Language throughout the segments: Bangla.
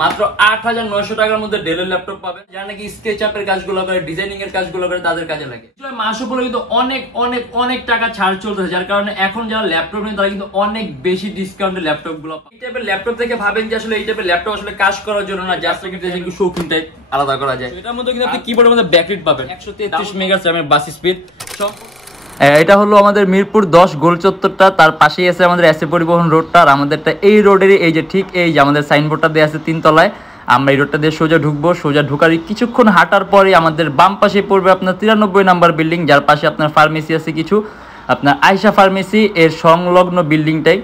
মাত্র 8900 টাকার মধ্যে ডেলের ল্যাপটপ পাবেন, যারা নাকি স্কেচআপের কাজগুলো করে, ডিজাইনিং এর কাজগুলো করে, তাদের কাজে লাগে। মাস উপরে কিন্তু অনেক অনেক অনেক টাকা ছাড় চলতেছে, যার কারণে এখন যারা ল্যাপটপ নেই তারা কিন্তু অনেক বেশি ডিসকাউন্টে ল্যাপটপ গুলো। এই টাইপের ল্যাপটপ থেকে ভাবেন যে আসলে এই টাইপের ল্যাপটপ আসলে কাজ করার জন্য না, জাস্ট একটু শৌখিন টাইপ আলাদা করা যায়। এটার মধ্যে কিন্তু আপনি কিবোর্ডের মধ্যে ব্যাকলাইট পাবেন, 133 মেগাহার্টজ এর বাস স্পিড। এটা হলো আমাদের মিরপুর 10 গোল চত্বরটা, তার পাশেই আছে আমাদের এসএ পরিবহন রোডটা। আর আমাদেরটা এই রোডেরই এই যে ঠিক এই যে আমাদের সাইনবোর্ডটা দেওয়া আছে 3 তলায়। আমরা এই রোডটা দিয়ে সোজা ঢুকবো, সোজা ঢুকার কিছুক্ষণ হাঁটার পরে আমাদের বাম পাশে পড়বে আপনার 93 নাম্বার বিল্ডিং, যার পাশে আপনার ফার্মেসি আছে কিছু, আপনার আয়শা ফার্মেসি এর সংলগ্ন বিল্ডিংটাই।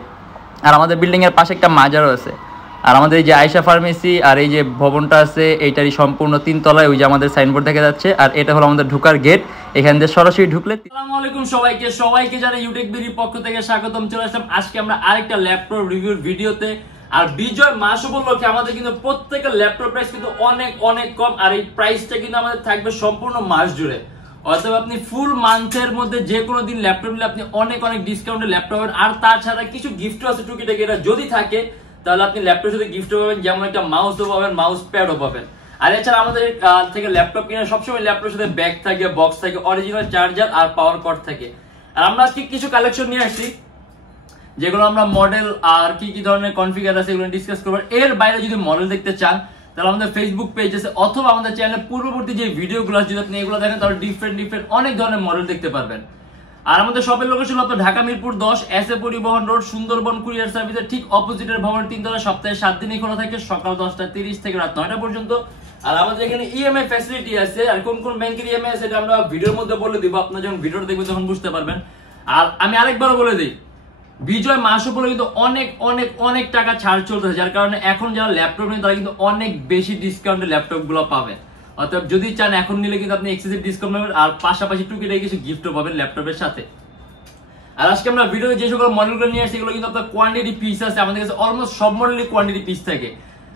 আর আমাদের বিল্ডিং এর পাশে একটা মাজারও আছে। আর আমাদের এই যে আয়শা ফার্মেসি আর এই যে ভবনটা আছে এইটারই সম্পূর্ণ 3 তলায় ওই যে আমাদের সাইনবোর্ড দেখা যাচ্ছে। আর এটা হলো আমাদের ঢোকার গেট, এখান দিয়ে সরাসরি ঢুকলে। আসসালামু আলাইকুম সবাইকে জানাই ইউটেকবিডির পক্ষ থেকে স্বাগতম। চলে আসলাম আজকে আমরা আরেকটা ল্যাপটপ রিভিউর ভিডিওতে। আর বিজয় মাস উপলক্ষে আমাদের কিন্তু প্রত্যেকটা ল্যাপটপ প্রাইস কিন্তু অনেক অনেক কম, আর এই প্রাইসটা কিন্তু আমাদের থাকবে সম্পূর্ণ মাস জুড়ে। অথবা আপনি ফুল মান্থের মধ্যে যে কোনো দিন ল্যাপটপ নিলে আপনি অনেক অনেক ডিসকাউন্টে ল্যাপটপ পাবেন। আর তাছাড়া কিছু গিফটও আছে টুকিটাকি, এটা যদি থাকে তাহলে আপনি ল্যাপটপের সাথে গিফট পাবেন, যেমন একটা মাউসও পাবেন, মাউস প্যাডও পাবেন। আর এছাড়া আমাদের থেকে ল্যাপটপ কিনে সবসময় ল্যাপটপের সাথে ব্যাগ থাকে, বক্স থাকে, অরিজিনাল চার্জার আর পাওয়ার কর্ড থাকে। আর আমরা আজকে কিছু কালেকশন নিয়ে আসছি যেগুলো আমরা মডেল আর কি কি ধরনের কনফিগার আছে এগুলো ডিসকাস করব। এর বাইরে যদি মডেল দেখতে চান তাহলে আমাদের ফেসবুক পেজ আছে অথবা আমাদের চ্যানেলে পূর্ববর্তী যে ভিডিওগুলো আছে যদি আপনি এগুলো দেখেন তাহলে ডিফারেন্ট অনেক ধরনের মডেল দেখতে পারবেন। আর আমাদের শপের লোকেশন হলো ঢাকা মিরপুর 10 এসএ পরিবহন রোড, সুন্দরবন কুরিয়ার সার্ভিসের ঠিক অপোজিটের ভবনের 3 তলায়। সপ্তাহে 7 দিনই খোলা থাকে, সকাল 10:30 থেকে রাত 9টা পর্যন্ত। আর আমাদের এখানে ইএমআই ফ্যাসিলিটি আছে, আর কোন কোন ব্যাংকের ইএমআই আছে এটা আমরা ভিডিওর মধ্যে বলে দিব, আপনারা যখন ভিডিওটা দেখবেন তখন বুঝতে পারবেন। আর আমি আরেকবার বলে দিই, বিজয় মাস উপলক্ষে কিন্তু অনেক অনেক অনেক টাকা ছাড় চলতেছে, যার কারণে এখন যারা ল্যাপটপ নেই তারা কিন্তু অনেক বেশি ডিসকাউন্টে ল্যাপটপ গুলো পাবেন। অর্থাৎ যদি চান এখন নিলে কিন্তু আপনি এক্সেসিভ ডিসকাউন্ট পাবেন, আর পাশাপাশি টুকিটাকি কিছু গিফটও পাবেন ল্যাপটপের সাথে। আর আজকে আমরা ভিডিওতে যে সকল মডেলগুলো নিয়ে আসছি এগুলো কিন্তু আপনার কোয়ান্টিটি পিস আছে, আমাদের কাছে অলমোস্ট সব মডেলই কোয়ান্টিটি পিস থাকে।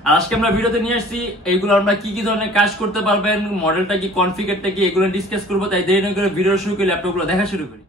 আর আজকে আমরা ভিডিওতে নিয়ে আসছি এইগুলো আমরা কি কি ধরনের কাজ করতে পারবেন, মডেলটা কি, কনফিগারটা কি, এগুলো ডিসকাস করবো। তাই দেরি না করে ভিডিও শুরু করে ল্যাপটপগুলো দেখা শুরু করি।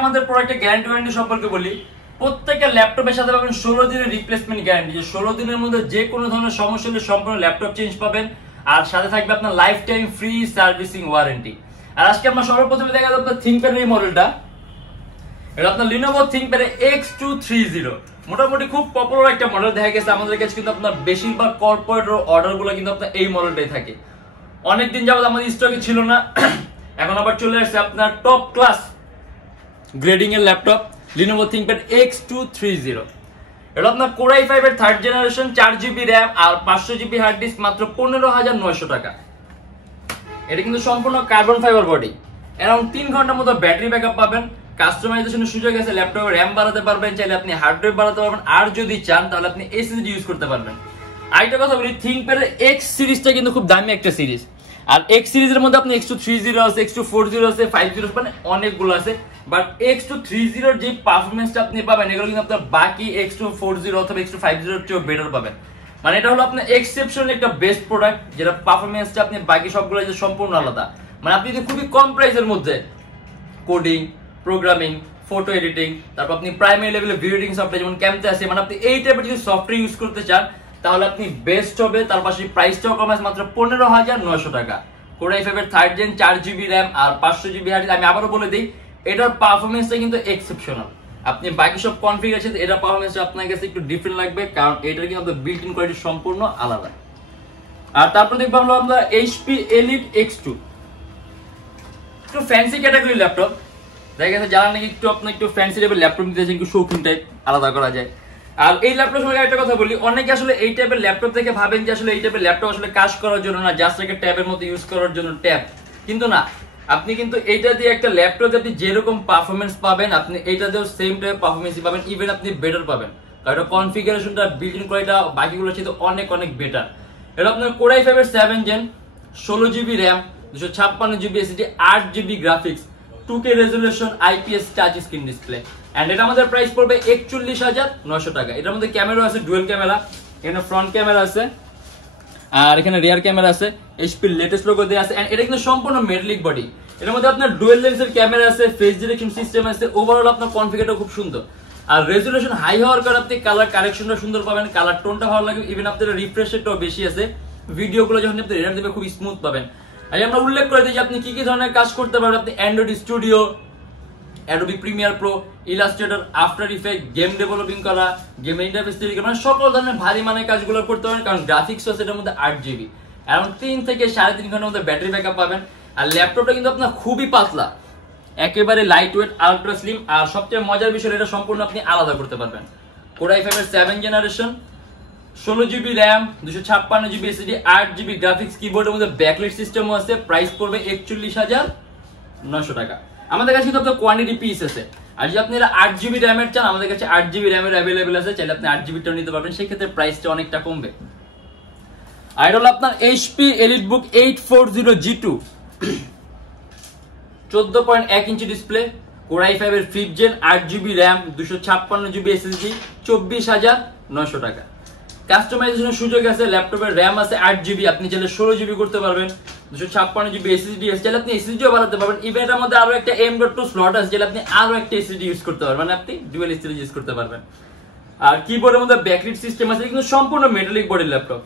আমাদের প্রোডাক্টের গ্যারান্টি ওয়ারেন্টি সম্পর্কে বলি। প্রত্যেকটা ল্যাপটপের সাথে পাবেন 16 দিনের রিপ্লেসমেন্ট গ্যারান্টি, যে 16 দিনের মধ্যে যে কোনো ধরনের সমস্যা হলে সম্পূর্ণ ল্যাপটপ চেঞ্জ পাবেন। আর সাথে থাকবে আপনার lifetime free servicing warranty. আর আজকে আমরা সর্বপ্রথমে দেখা যাবে আপনার থিংকপ্যাডের এই মডেলটা। এটা আপনার Lenovo ThinkPad X230, মোটামুটি খুব পপুলার একটা মডেল দেখা গেছে আমাদের কাছে। কিন্তু আপনার বেশিরভাগ কর্পোরেট অর্ডারগুলো কিন্তু আপনার এই মডেলটাই থাকে। অনেকদিন যাবত আমাদের স্টকে ছিল না, এখন আবার চলে আসছে আপনার টপ ক্লাস গ্রেডিং এর ল্যাপটপ Lenovo ThinkPad X230। এটা আপনার Core i5 এর 3rd জেনারেশন, 4GB RAM আর 500GB হার্ড ডিস্ক, মাত্র 15,900 টাকা। এটা কিন্তু সম্পূর্ণ কার্বন ফাইবার বডি, অ্যারাউন্ড 3 ঘন্টার মতো ব্যাটারি ব্যাকআপ পাবেন। কাস্টমাইজেশনের সুযোগ আছে, ল্যাপটপের RAM বাড়াতে পারবেন, চাইলে আপনি হার্ড ড্রাইভ বাড়াতে পারবেন, আর যদি চান তাহলে আপনি SSD ইউজ করতে পারবেন। আরেকটা কথা বলি, ThinkPad এর X সিরিজটা কিন্তু খুব দামি একটা সিরিজ। আর X সিরিজের মধ্যে আপনি X230 আছে, X240 আছে, 50 মানে অনেকগুলো আছে। বাট X230 এর যে পারফরম্যান্সটা আপনি পাবেন এগুলো কিন্তু আপনার বাকি X240 অথবা X250 এর চেয়ে বেটার পাবেন। মানে এটা হলো আপনার এক্সেপশনাল একটা বেস্ট প্রোডাক্ট, যেটা পারফরম্যান্সটা আপনি বাকি সবগুলো যে সম্পূর্ণ আলাদা। মানে আপনি যদি খুবই কম প্রাইসের মধ্যে কোডিং, প্রোগ্রামিং, ফটো এডিটিং, তারপর আপনি প্রাইমারি লেভেলের ভিডিও এডিটিং সফটওয়্যার যেমন ক্যামতে আছে, মানে আপনি এই টাইপের যদি সফটওয়্যার ইউজ করতে চান তাহলে আপনি বেস্ট হবে। তার পাশে প্রাইসটাও কম আছে, মাত্র 15,900 টাকা। Core i5 এর 3rd জেন, 4GB RAM আর 500GB হার্ড ডিস্ক। আমি আবারও বলে দিই, এটার পারফরম্যান্সটা কিন্তু এক্সেপশনাল। আপনি বাকি সব কনফিগার আছে, এটার পারফরম্যান্সটা আপনার কাছে একটু ডিফারেন্ট লাগবে, কারণ এটার কিন্তু আপনার বিল্ট ইন কোয়ালিটি সম্পূর্ণ আলাদা। আর তারপর দেখবো আমরা HP Elite X2, একটু ফ্যান্সি ক্যাটাগরি ল্যাপটপ। দেখা গেছে যারা নাকি একটু ফ্যান্সি টাইপের ল্যাপটপ নিতে চাই, একটু শৌখিন টাইপ আলাদা করা যায়। আর এই ল্যাপটপ সম্পর্কে একটা কথা বলি, অনেকে আসলে এই টাইপের ল্যাপটপ থেকে ভাবেন যে আসলে এই টাইপের ল্যাপটপ আসলে কাজ করার জন্য না, জাস্ট একটা ট্যাবের মতো ইউজ করার জন্য ট্যাব, কিন্তু না। আপনি কিন্তু এইটা দিয়ে একটা ল্যাপটপ আপনি যেরকম পারফরমেন্স পাবেন আপনি এইটা দিয়েও সেম টাইপ পারফরমেন্স পাবেন, ইভেন আপনি বেটার পাবেন, কারণ কনফিগারেশনটা, বিল্ট ইন কোয়ালিটিটা বাকিগুলোর সাথে অনেক অনেক বেটার। এটা আপনার Core i5 এর 7th gen, 16GB RAM, 256GB SSD, 8GB graphics, 2K resolution, IPS touch screen display. And এটা আমাদের প্রাইস পড়বে 41,900 টাকা। এটার মধ্যে ক্যামেরা আছে, ডুয়াল ক্যামেরা, এখানে ফ্রন্ট ক্যামেরা আছে আর এখানে রিয়ার ক্যামেরা আছে, এইচপি লেটেস্ট লোগো দেয়া আছে এন্ড এটা কিন্তু সম্পূর্ণ মেটালিক বডি। এর মধ্যে আপনার ডুয়াল লেন্সের ক্যামেরা আছে, ফেস ডিটেকশন সিস্টেম আছে, ওভারঅল আপনার কনফিগারটা খুব সুন্দর। আর রেজোলিউশন হাই হওয়ার কারণে আপনি কালার কারেকশনটা সুন্দর পাবেন, কালার টোনটা ভালো লাগবে, ইভেন আপনাদের রিফ্রেশ রেটটাও বেশি আছে, ভিডিওগুলো যখন আপনি রেন্ডার দিবেন খুব স্মুথ পাবেন। আর আমরা উল্লেখ করে দিই যে আপনি কি কি ধরনের কাজ করতে পারবেন। আপনি Android studio, Adobe Premiere Pro, Illustrator, after effect, game developing করা, গেম ইন্টারফেস তৈরি করা, মানে সকল ধরনের ভারী মানের কাজগুলো করতে পারবেন। কারণ গ্রাফিক্স আছে এটার মধ্যে 8GB, অ্যারাউন্ড 3 থেকে 3.5 ঘন্টার মধ্যে ব্যাটারি ব্যাকআপ পাবেন। আর ল্যাপটপটা কিন্তু আপনার খুবই পাতলা, একেবারে লাইট ওয়েট, আলট্রা স্লিম। আর সবচেয়ে মজার বিষয় এটা সম্পূর্ণ আপনি আলাদা করতে পারবেন। Core i5 এর 7 generation, 16GB RAM, 256GB SSD, 8GB graphics, কিবোর্ডের মধ্যে ব্যাকলাইট সিস্টেমও আছে। প্রাইস পড়বে 41,900 টাকা। আমাদের কাছে কিন্তু আপনার কোয়ান্টিটি পিস আছে। আর যদি আপনারা 8GB র্যামের চান, আমাদের কাছে 8GB র্যামের অ্যাভেলেবেল আছে, চাইলে আপনি 8GB নিতে পারবেন, সেই ক্ষেত্রে প্রাইসটা অনেকটা কমবে। আর এটা হলো আপনার HP EliteBook 840G2, 14.1 inch display, Core i5 এর 5th gen, 8GB RAM, 256GB SSD, 24,900 টাকা। কাস্টমাইজেশনের সুযোগ আছে, ল্যাপটপের র্যাম আছে 8GB, আপনি চাইলে 16GB করতে পারবেন, 256GB এসএসডি আছে, চাইলে আপনি এসএসডিও বাড়াতে পারবেন। ইভেন এর মধ্যে আরো একটা M.2 স্লট আছে, চাইলে আপনি আরো একটা এসএসডি ইউজ করতে পারবেন, মানে আপনি ডুয়াল এসএসডি ইউজ করতে পারবেন। আর কিবোর্ডের মধ্যে ব্যাকলাইট সিস্টেম আছে, কিন্তু সম্পূর্ণ মেটালিক বডির ল্যাপটপ,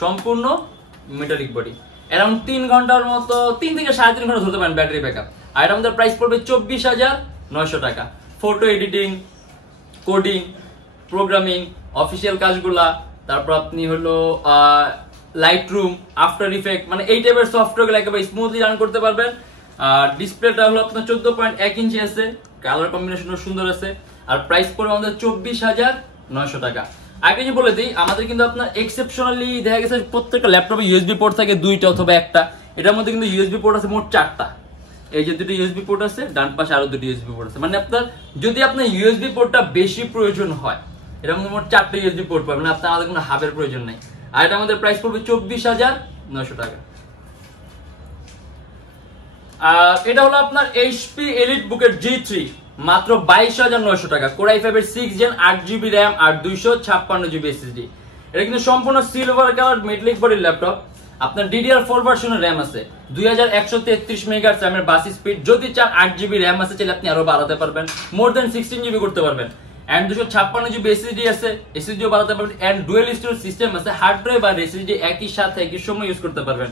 সম্পূর্ণ মেটালিক বডি। অ্যারাউন্ড 3 ঘন্টার মতো, 3 থেকে 3.5 ঘন্টা ধরতে পারেন ব্যাটারি ব্যাকআপ। আর এটা আমাদের প্রাইস পড়বে 24,900 টাকা। Photo editing, coding, programming, official কাজগুলা, তারপর আপনি হলো লাইটরুম, আফটার ইফেক্ট, মানে এই টাইপের সফটওয়্যারগুলো একেবারে স্মুথলি রান করতে পারবেন। আর ডিসপ্লেটা হলো আপনার 14.1 ইঞ্চি আছে, কালার কম্বিনেশনও সুন্দর আছে। আর প্রাইস পড়বে আমাদের 24,900 টাকা। আগে যে বলে দিই, আমাদের কিন্তু আপনার এক্সেপশনালি দেখা গেছে প্রত্যেকটা ল্যাপটপে ইউএসবি পোর্ট থাকে 2টা অথবা একটা, এটার মধ্যে কিন্তু ইউএসবি পোর্ট আছে মোট 4টা। এই যে 2টি ইউএসবি পোর্ট আছে, ডান পাশে আরো 2টি ইউএসবি পোর্ট আছে, মানে আপনার যদি আপনার ইউএসবি পোর্টটা বেশি প্রয়োজন হয়, এটার মধ্যে মোট 4টা ইউএসবি পোর্ট পাবেন, মানে আপনার আলাদা কোনো হাবের প্রয়োজন নেই। আর এটা আমাদের প্রাইস পড়বে 24,900 টাকা। আর এটা হলো আপনার HP EliteBook এর G3, মাত্র 22,900 টাকা। Core i5 এর 6th জেন, 8GB র্যাম আর 256GB এসএসডি। এটা কিন্তু সম্পূর্ণ সিলভার কালার মেটালিক বডির ল্যাপটপ। আপনার DDR4 ভার্সনের র্যাম আছে, 2133 মেগাহার্টজ র্যামের বাস স্পিড। যদি চান 8GB র্যাম আছে, চাইলে আপনি আরো বাড়াতে পারবেন, মোর দেন 16GB করতে পারবেন। এন্ড 256GB এসএসডি আছে, এসএসডিও বাড়াতে পারবেন। এন্ড ডুয়াল স্টোরেজ সিস্টেম আছে, হার্ড ড্রাইভ আর এসএসডি একই সাথে একই সময় ইউজ করতে পারবেন।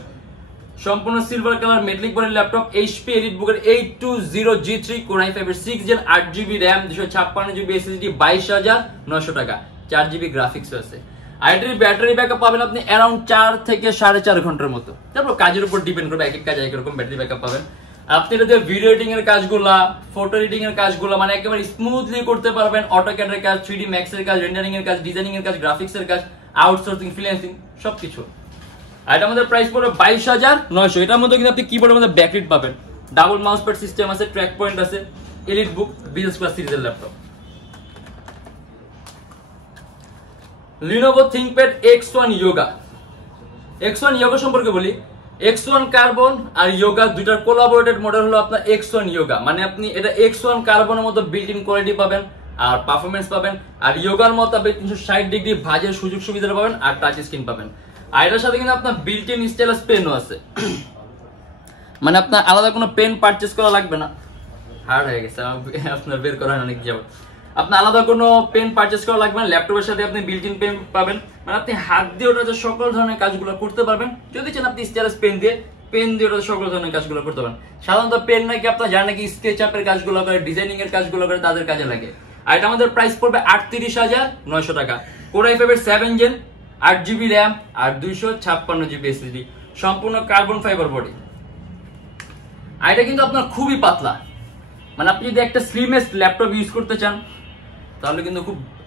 সম্পূর্ণ সিলভার কালার মেটালিক বডির ল্যাপটপ, HP EliteBook এর 820G3, Core i5 এর 6th gen, 8GB RAM, 256GB SSD, 22,900 টাকা। 4GB গ্রাফিক্স আছে। আর এটার ব্যাটারি ব্যাকআপ পাবেন আপনি অ্যারাউন্ড 4 থেকে 4.5 ঘন্টার মতো। তারপর কাজের উপর ডিপেন্ড করবে, এক এক কাজ এক রকম ব্যাটারি ব্যাকআপ পাবেন। আপনি এটা দিয়ে ভিডিও এডিটিং এর কাজগুলা, ফটো এডিটিং এর কাজগুলা মানে একেবারে স্মুথলি করতে পারবেন। অটোক্যাড এর কাজ, 3D Max এর কাজ, রেন্ডারিং এর কাজ, ডিজাইনিং এর কাজ, গ্রাফিক্স এর কাজ, আউটসোর্সিং, ফ্রিল্যান্সিং সবকিছু। আর এটা আমাদের প্রাইস পড়বে 22,900। এটার মধ্যে কিন্তু আপনি কিবোর্ডের মধ্যে ব্যাকলাইট পাবেন, ডাবল মাউস প্যাড সিস্টেম আছে, ট্র্যাক পয়েন্ট আছে। EliteBook বিজনেস ক্লাস সিরিজের laptop. Lenovo ThinkPad X1 Yoga। X1 Yoga সম্পর্কে বলি, X1 কার্বন আর Yoga দুইটার কোলাবোরেটেড মডেল হলো আপনার X1 Yoga। মানে আপনি এটা X1 কার্বনের মতো বিল্ট ইন কোয়ালিটি পাবেন আর পারফরমেন্স পাবেন, আর Yogaর মতো আপনি 360 ডিগ্রি ভাঁজের সুযোগ সুবিধা পাবেন আর টাচ স্ক্রিন পাবেন। আর এটার সাথে কিন্তু আপনার বিল্ট ইন স্টাইলাস পেনও আছে, মানে আপনার আলাদা কোনো পেন পারচেজ করা লাগবে না। হার্ড হয়ে গেছে আপনার, বের করা অনেক যাবে। আপনার আলাদা কোনো পেন পারচেজ করা লাগবে না, ল্যাপটপের সাথে আপনি বিল্ট ইন পেন পাবেন, মানে আপনি হাত দিয়ে ওটাতে সকল ধরনের কাজগুলো করতে পারবেন। যদি চান আপনি স্টাইলাস পেন দিয়ে ওটাতে সকল ধরনের কাজগুলো করতে পারেন। সাধারণত পেন নাকি আপনার যারা নাকি স্কেচআপের কাজগুলো করে, ডিজাইনিং এর কাজগুলো করে, তাদের কাজে লাগে। আর এটা আমাদের প্রাইস পড়বে 38,900 টাকা। Core i5 এর 7th জেন, 8GB র্যাম আর 256GB এসএসডি, সম্পূর্ণ কার্বন ফাইবার বডি। আর এটা কিন্তু আপনার খুবই পাতলা, মানে আপনি যদি একটা স্লিমেস্ট ল্যাপটপ ইউজ করতে চান তাহলে কিন্তু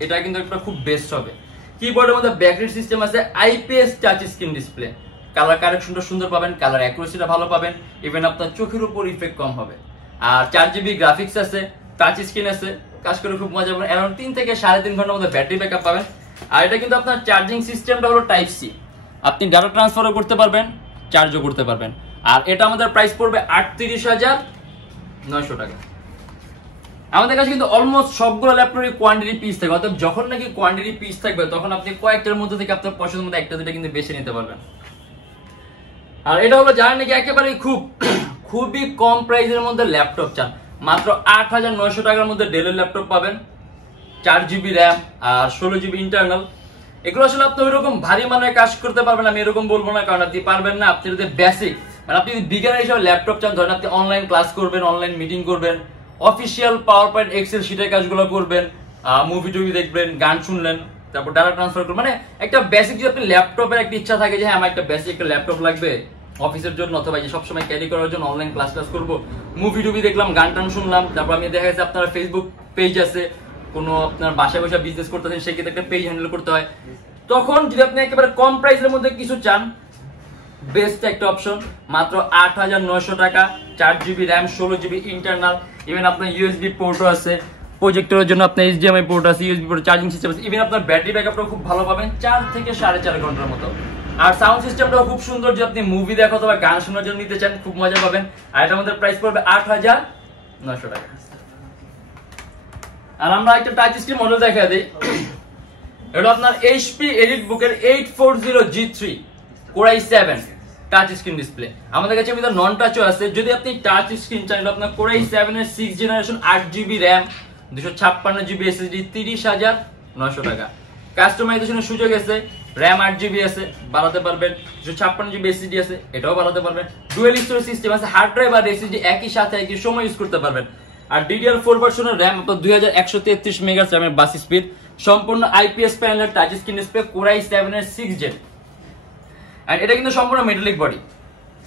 এটা কিন্তু একটা খুব বেস্ট হবে। কিবোর্ডের মধ্যে ব্যাকলাইট সিস্টেম আছে, IPS touch screen display, colour কারেকশনটা সুন্দর পাবেন, কালার অ্যাকুরেসিটা ভালো পাবেন, ইভেন আপনার চোখের উপর ইফেক্ট কম হবে। আর 4GB গ্রাফিক্স আছে, টাচ স্ক্রিন আছে, কাজ করে খুব মজা পাবেন। অ্যারাউন্ড 3 থেকে 3.5 ঘন্টার মধ্যে ব্যাটারি ব্যাকআপ পাবেন। আর এটা কিন্তু আপনার চার্জিং সিস্টেমটা হলো টাইপ সি, আপনি ডাটা ট্রান্সফারও করতে পারবেন, চার্জও করতে পারবেন। আর এটা আমাদের প্রাইস পড়বে 38,900 টাকা। আমাদের কাছে কিন্তু অলমোস্ট সবগুলো ল্যাপটপের কোয়ান্টিটি পিস থাকে, অর্থাৎ যখন নাকি কোয়ান্টিটি পিস থাকবে তখন আপনি কয়েকটার মধ্যে থেকে আপনার পছন্দের মধ্যে একটা দুটো কিন্তু বেছে নিতে পারবেন। আর এটা হলো যারা নাকি একেবারে খুবই কম প্রাইসের মধ্যে ল্যাপটপ চান, মাত্র 8,900 টাকার মধ্যে ডেলের ল্যাপটপ পাবেন, 4GB র্যাম আর 16GB ইন্টারনাল। এগুলো আসলে আপনি ওইরকম ভারী মানের কাজ করতে পারবেন আমি এরকম বলবো না, কারণ আপনি পারবেন না। আপনি যদি বেসিক মানে আপনি যদি বিগিনার হিসেবে ল্যাপটপ চান, ধরেন আপনি অনলাইন ক্লাস করবেন, অনলাইন মিটিং করবেন, অফিসিয়াল পাওয়ার পয়েন্ট এক্সেল শিটের কাজগুলো করবেন, মুভি টুভি দেখবেন, গান শুনলেন, তারপর ডাটা ট্রান্সফার করবেন, মানে একটা বেসিক যদি আপনি ল্যাপটপের একটা ইচ্ছা থাকে যে হ্যাঁ আমার একটা বেসিক একটা ল্যাপটপ লাগবে অফিসের জন্য, অথবা যে সবসময় ক্যারি করার জন্য অনলাইন ক্লাস করবো, মুভি টুভি দেখলাম, গান টান শুনলাম, তারপর আমি দেখা গেছে আপনার ফেসবুক পেজ আছে, কোনো আপনার বাসায় বসে বিজনেস করতেছেন, সেক্ষেত্রে একটা পেজ হ্যান্ডেল করতে হয়, তখন যদি আপনি একেবারে কম প্রাইসের মধ্যে কিছু চান, বেস্ট একটা অপশন, মাত্র 8,900 টাকা, 4GB RAM, 16GB internal, even আপনার USB পোর্টও আছে, প্রজেক্টরের জন্য আপনার HDMI পোর্ট আছে, USB পোর্ট, চার্জিং সিস্টেম আছে, ইভেন আপনার ব্যাটারি ব্যাকআপটাও খুব ভালো পাবেন, 4 থেকে 4.5 ঘন্টার মতো। আর সাউন্ড সিস্টেমটাও খুব সুন্দর, যে আপনি মুভি দেখো অথবা গান শোনার জন্য নিতে চান, খুব মজা পাবেন। আর এটা আমাদের প্রাইস পড়বে 8,900 টাকা। আর আমরা একটা টাচ স্ক্রিন মডেল দেখা দিই, এটা আপনার HP EliteBook-এর 840G3 Core i7 touch screen display. আমাদের কাছে ভিতরে নন টাচও আছে, যদি আপনি টাচ স্ক্রিন চান আপনার Core i7 এর 6th generation 8GB RAM, 256GB SSD, 30,900 টাকা। কাস্টমাইজেশনের সুযোগ আছে, RAM 8GB আছে, বাড়াতে পারবেন, 256GB SSD আছে, এটাও বাড়াতে পারবেন, ডুয়াল স্টোরেজ সিস্টেম আছে, হার্ড ড্রাইভ আর SSD একই সাথে একই সময় ইউজ করতে পারবেন। আর DDR4 ভার্সনের RAM আপনার 2133 মেগাস RAM-এর বাস স্পিড, সম্পূর্ণ IPS প্যানেলের touch screen display, Core i7 এর 6th জেন। আর এটা কিন্তু সম্পূর্ণ মেটালিক বডি,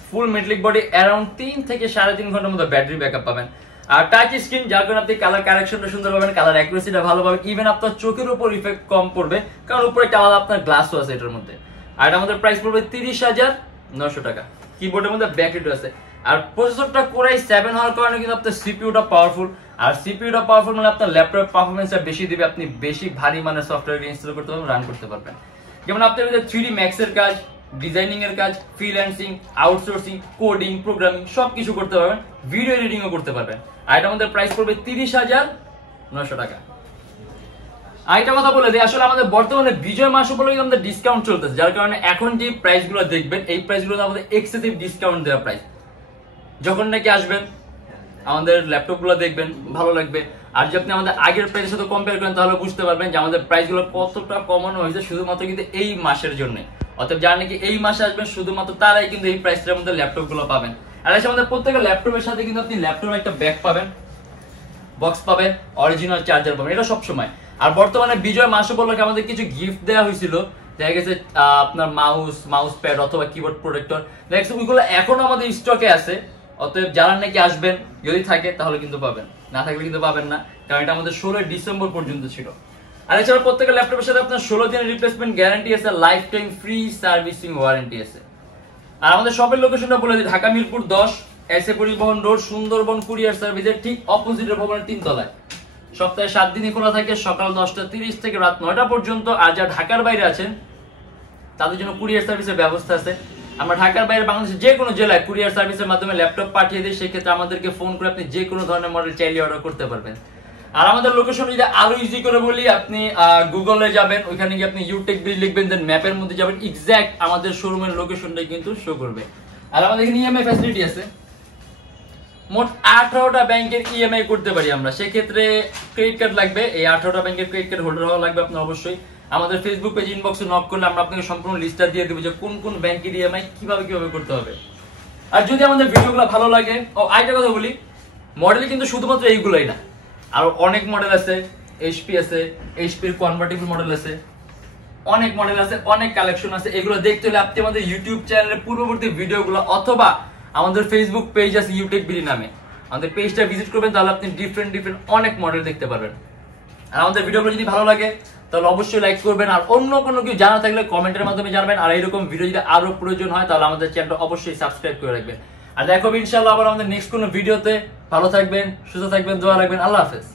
ফুল মেটালিক বডি, অ্যারাউন্ড 3 থেকে 3.5 ঘন্টার মতো ব্যাটারি ব্যাকআপ পাবেন। আর টাচ স্ক্রিন, যার কারণে আপনি কালার কারেকশনটা সুন্দর পাবেন, কালার অ্যাকুরেসিটা ভালো পাবেন, ইভেন আপনার চোখের উপর ইফেক্ট কম পড়বে, কারণ উপরে একটা আলাদা আপনার গ্লাসও আছে এটার মধ্যে। আর এটা আমাদের প্রাইস পড়বে 30,900 টাকা। কিবোর্ডের মধ্যে ব্যাকলিট আছে। আর প্রসেসরটা Core i7 হওয়ার কারণে কিন্তু আপনার সিপিইউটা পাওয়ারফুল, আর সিপিইউটা পাওয়ারফুল মানে আপনার ল্যাপটপ পারফরম্যান্সটা বেশি দিবে, আপনি বেশি ভারী মানের সফটওয়্যার ইনস্টল করতে পারবেন, রান করতে পারবেন। যেমন আপনার 3D Max এর কাজ, ডিজাইনিং এর কাজ, ফ্রিল্যান্সিং, আউটসোর্সিং, কোডিং, প্রোগ্রামিং সবকিছু করতে পারবেন, ভিডিও এডিটিংও করতে পারবেন। আর এটা আমাদের প্রাইস পড়বে 30,900 টাকা। আর একটা কথা বলে দিই, আসলে আমাদের বর্তমানে বিজয় মাস উপলক্ষে আমাদের ডিসকাউন্ট চলতেছে, যার কারণে এখন যে প্রাইসগুলো দেখবেন এই প্রাইসগুলো আমাদের এক্সেসিভ ডিসকাউন্ট দেওয়া প্রাইস। যখন নাকি আসবেন আমাদের ল্যাপটপগুলো দেখবেন, ভালো লাগবে। আর যদি আপনি আমাদের আগের প্রাইসের সাথে কম্পেয়ার করেন তাহলে বুঝতে পারবেন যে আমাদের প্রাইসগুলো কতটা কমানো হয়েছে শুধুমাত্র কিন্তু এই মাসের জন্য। অর্থাৎ যারা নাকি এই মাসে আসবেন শুধুমাত্র তারাই কিন্তু এই প্রাইসটার মধ্যে ল্যাপটপগুলো পাবেন। আর এসে আমাদের প্রত্যেকটা ল্যাপটপের সাথে কিন্তু আপনি ল্যাপটপের একটা ব্যাগ পাবেন, বক্স পাবেন, অরিজিনাল চার্জার পাবেন, এটা সবসময়। আর বর্তমানে বিজয় মাস উপলক্ষে আমাদের কিছু গিফট দেওয়া হয়েছিল, দেখা গেছে আপনার মাউস প্যাড অথবা কিবোর্ড প্রোটেক্টর, দেখা গেছে ওইগুলো এখনো আমাদের স্টকে আছে। অতএব যারা নাকি আসবেন, যদি থাকে তাহলে কিন্তু পাবেন, না থাকলে কিন্তু পাবেন না, কারণ এটা আমাদের 16 ডিসেম্বর পর্যন্ত ছিল। আর এছাড়া প্রত্যেকটা ল্যাপটপের সাথে আপনার 16 দিনের রিপ্লেসমেন্ট গ্যারান্টি আছে, life time free servicing warranty আছে। আর আমাদের শপের লোকেশনটা বলে দিই, ঢাকা মিরপুর 10, এসএ পরিবহন রোড, সুন্দরবন কুরিয়ার সার্ভিসের ঠিক অপোজিটের ভবনের 3 তলায়। সপ্তাহে 7 দিনই খোলা থাকে, সকাল 10:30 থেকে রাত 9টা পর্যন্ত। আর যারা ঢাকার বাইরে আছেন তাদের জন্য কুরিয়ার সার্ভিসের ব্যবস্থা আছে। আমরা ঢাকার বাইরে বাংলাদেশের যে কোনো জেলায় কুরিয়ার সার্ভিসের মাধ্যমে ল্যাপটপ পাঠিয়ে দিই, সেক্ষেত্রে আমাদেরকে ফোন করে আপনি যে কোনো ধরনের মডেল চাইলে অর্ডার করতে পারবেন। আর আমাদের লোকেশন যদি আরো ইজি করে বলি, আপনি গুগলে যাবেন, ওইখানে গিয়ে আপনি Youtechbd লিখবেন, দেন ম্যাপের মধ্যে যাবেন, এক্সাক্ট আমাদের শোরুমের লোকেশনটা কিন্তু শো করবে। আর আমাদের এখানে ইএমআই ফ্যাসিলিটি আছে, মোট 18টা ব্যাংকের ইএমআই করতে পারি আমরা। সেক্ষেত্রে ক্রেডিট কার্ড লাগবে, এই 18টা ব্যাংকের ক্রেডিট কার্ড হোল্ডার হওয়া লাগবে আপনার অবশ্যই। আমাদের ফেসবুক পেজ ইনবক্সে নক করলে আমরা আপনাকে সম্পূর্ণ লিস্টটা দিয়ে দেবো যে কোন কোন ব্যাংকের ইএমআই কিভাবে করতে হবে। আর যদি আমাদের ভিডিওগুলো ভালো লাগে, আরেকটা কথা বলি, মডেল কিন্তু শুধুমাত্র এইগুলোই না, আর অনেক মডেল আছে, HP আছে, HP-র কনভার্টেবল মডেল আছে, অনেক মডেল আছে, অনেক কালেকশন আছে। এগুলো দেখতে হলে আপনি আমাদের ইউটিউব চ্যানেলের পূর্ববর্তী ভিডিওগুলো অথবা আমাদের ফেসবুক পেজ আছে Youtechbd নামে, আমাদের পেজটা ভিজিট করবেন, তাহলে আপনি ডিফারেন্ট অনেক মডেল দেখতে পারবেন। আর আমাদের ভিডিওগুলো যদি ভালো লাগে তাহলে অবশ্যই লাইক করবেন, আর অন্য কোনো কিছু জানা থাকলে কমেন্টের মাধ্যমে জানাবেন। আর এরকম ভিডিও যদি আরো প্রয়োজন হয় তাহলে আমাদের চ্যানেলটা অবশ্যই সাবস্ক্রাইব করে রাখবেন। আর দেখো ইনশাআল্লাহ আবার আমাদের নেক্সট কোনো ভিডিওতে। ভালো থাকবেন, সুস্থ থাকবেন, দোয়া রাখবেন। আল্লাহ হাফেজ।